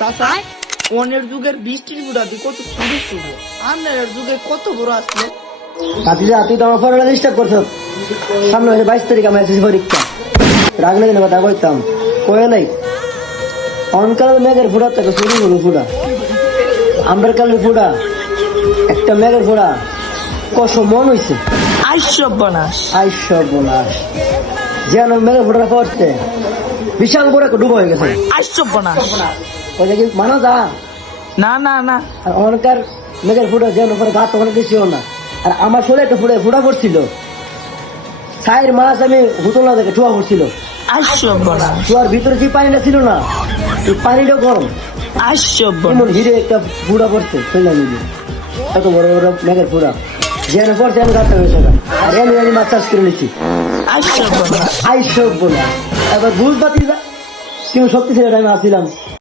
চাচা অনের যুগের বৃষ্টির বুড়াতে কত ছোট ছোট আন্নার যুগে কত বড় আসলো। তুই তো আমার পড়াটা ডিস্টার্ব করছো। সামনে হয়েছে 22 তারিখ আমার এসএসসি পরীক্ষা। রাগ না দিনে কথা কইতাম কয়ে নাই অনকাল মেঘের ফোড়া থাকে সরু সরু ফোড়া আম্বের কালের ফোড়া একটা মেঘের ফোড়া কত মন হয়েছে আইসব আইসবনাশ যেন মেঘের ফোড়া পড়ছে বিশাল বড় একটা ডুবো হয়ে গেছে। আইসব ওইটা কি মানা যা না না না আর অনকার মেঘের ফোড়া যেন পরে গাছ ওখানে কিছুও না। আর আমার শরীরে একটা ফোড়া পড়ছিল 4 মাস আমি হুতলা থেকে ঠুয়া পড়ছিল। আইসব চুয়ার ভিতরে যে পানিটা ছিল না এই পানিটা গরম আইসব এমন হিরে একটা ফুড়া পড়ছে ফেলে নিলে এত বড় বড় মেঘের ফুড়া যেন পড়ছে আমি গাছটা হয়েছে আর আমি মাছ চাষ করে নিচ্ছি আইসব আইসব বলা এবার বুঝ বাতি তুমি শক্তিশালী টাইমে আসছিলাম